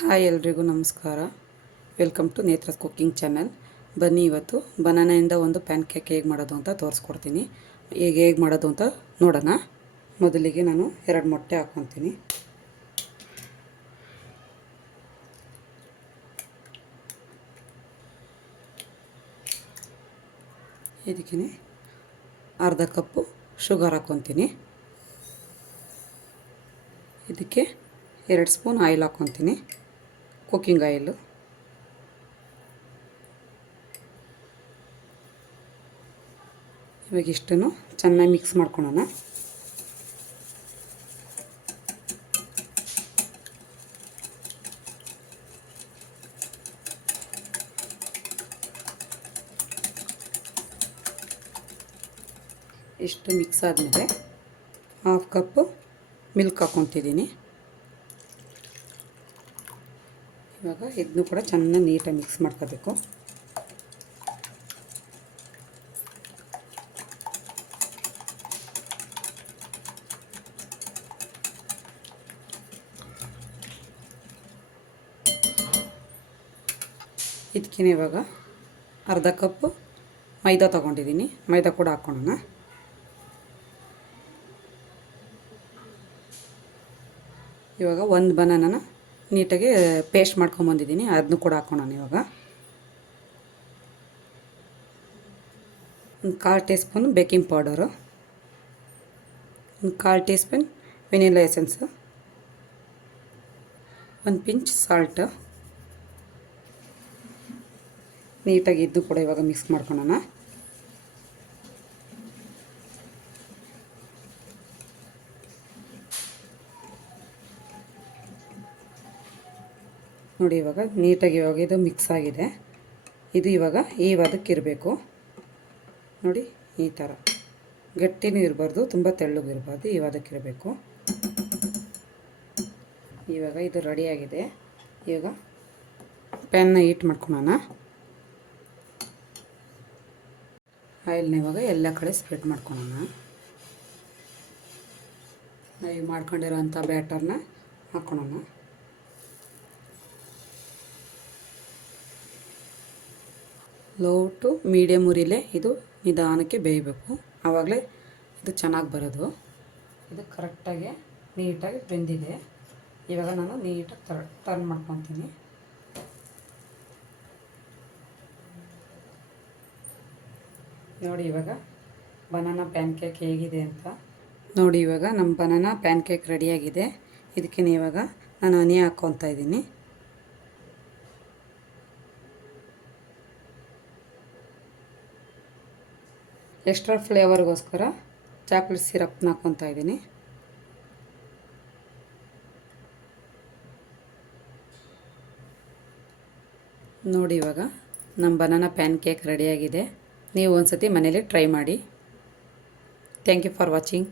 Hi ಎಲ್ರಿಗೂ ನಮಸ್ಕಾರ. Welcome to Netra's cooking channel ಬನ್ನಿ ಇವತ್ತು ಬನಾನೆಯಿಂದ ಒಂದು ಪ್ಯಾನ್ ಕೇಕ್ ಹೇಗೆ ಮಾಡೋದು ಅಂತ ತೋರಿಸ್ಕೊಡ್ತೀನಿ. ಹೇಗೆ ಹೇಗೆ ಮಾಡೋದು ಅಂತ ನೋಡೋಣ. ಮೊದಲಿಗೆ ನಾನು ಎರಡು ಮೊಟ್ಟೆ ಹಾಕ್ಕೊತೀನಿ ಇದಕ್ಕೆ ಅರ್ಧ ಕಪ್ಪು ಶುಗರ್ ಹಾಕ್ಕೊತೀನಿ ಇದಕ್ಕೆ ಎರಡು ಸ್ಪೂನ್ ಆಯಿಲ್ ಹಾಕ್ಕೊತೀನಿ ಕುಕ್ಕಿಂಗ್ ಆಯಿಲು ಇವಾಗ ಇಷ್ಟನ್ನು ಚೆನ್ನಾಗಿ ಮಿಕ್ಸ್ ಮಾಡ್ಕೊಳೋಣ. ಇಷ್ಟು ಮಿಕ್ಸ್ ಆದಮೇಲೆ ಹಾಫ್ ಕಪ್ಪು ಮಿಲ್ಕ್ ಹಾಕ್ಕೊತಿದ್ದೀನಿ. ಇವಾಗ ಇದನ್ನು ಕೂಡ ಚೆನ್ನಾಗಿ ನೀಟಾಗಿ ಮಿಕ್ಸ್ ಮಾಡ್ಕೋಬೇಕು. ಇದಕ್ಕೇನೆ ಇವಾಗ ಅರ್ಧ ಕಪ್ ಮೈದಾ ತೊಗೊಂಡಿದ್ದೀನಿ. ಮೈದಾ ಕೂಡ ಹಾಕ್ಕೊಳ್ಳೋಣ. ಇವಾಗ ಒಂದು ಬನಾನನ ನೀಟಾಗಿ ಪೇಸ್ಟ್ ಮಾಡ್ಕೊಂಬಂದಿದ್ದೀನಿ ಅದನ್ನು ಕೂಡ ಹಾಕೋಣ ಇವಾಗ. ಒಂದು ಕಾಲು ಟೀ ಸ್ಪೂನ್ ಬೇಕಿಂಗ್ ಪೌಡರು. ಒಂದು ಕಾಲು ಟೀ ಸ್ಪೂನ್ ವೆನಿಲಾ ಎಸೆನ್ಸು. ಒಂದು ಪಿಂಚ್ ಸಾಲ್ಟು. ನೀಟಾಗಿ ಇದ್ದು ಕೂಡ ಇವಾಗ ಮಿಕ್ಸ್ ಮಾಡ್ಕೊಳ್ಳೋಣ ನೋಡಿ ಇವಾಗ ನೀಟಾಗಿ ಇವಾಗ ಇದು ಮಿಕ್ಸ್ ಆಗಿದೆ. ಇದು ಇವಾಗ ಈ ಇರಬೇಕು. ನೋಡಿ, ಈ ಥರ. ಗಟ್ಟಿನೂ ಇರಬಾರ್ದು, ತುಂಬ ತೆಳ್ಳಗಿರಬಾರ್ದು ಈ ಇರಬೇಕು. ಇವಾಗ ಇದು ರೆಡಿಯಾಗಿದೆ ಇವಾಗ ಪ್ಯಾನ್ನ ಹೀಟ್ ಮಾಡ್ಕೊಳೋಣ. ಆಯಿಲ್ನ ಇವಾಗ ಎಲ್ಲ ಕಡೆ ಸ್ಪ್ರೆಡ್ ಮಾಡ್ಕೊಳೋಣ. ನಾವು ಮಾಡ್ಕೊಂಡಿರೋ ಅಂಥ ಬ್ಯಾಟರ್ನ ಹಾಕ್ಕೊಳೋಣ ಲೋ ಟು ಮೀಡಿಯಮ್ ಉರಿಲೇ ಇದು ನಿಧಾನಕ್ಕೆ ಬೇಯಬೇಕು. ಆವಾಗಲೇ ಇದು ಚೆನ್ನಾಗಿ ಬರೋದು. ಇದು ಕರೆಕ್ಟಾಗಿ ನೀಟಾಗಿ ಬೆಂದಿದೆ. ಇವಾಗ ನಾನು ನೀಟಾಗಿ ತರ್, ಟರ್ನ್ ಮಾಡ್ಕೊತೀನಿ. ನೋಡಿ ಇವಾಗ ಬನಾನಾ ಪ್ಯಾನ್ ಕೇಕ್ ಹೇಗಿದೆ ಅಂತ. ನೋಡಿ ಇವಾಗ ನಮ್ಮ ಬನಾನಾ ಪ್ಯಾನ್ ಕೇಕ್ ರೆಡಿಯಾಗಿದೆ. ಇದಕ್ಕೆ ಇವಾಗ ನಾನು ಹನಿ ಹಾಕ್ಕೊತಾ ಇದ್ದೀನಿ. ಎಕ್ಸ್ಟ್ರಾ ಫ್ಲೇವರ್ಗೋಸ್ಕರ ಚಾಕ್ಲೇಟ್ ಸಿರಪ್ನ ಹಾಕ್ಕೊತಾ ಇದ್ದೀನಿ. ನೋಡಿ ಇವಾಗ ನಮ್ಮ ಬನಾನಾ ಪ್ಯಾನ್ ಕೇಕ್ ರೆಡಿಯಾಗಿದೆ. ನೀವು ಒಂದು ಸತಿ ಮನೇಲಿ ಟ್ರೈ ಮಾಡಿ. Thank you for watching.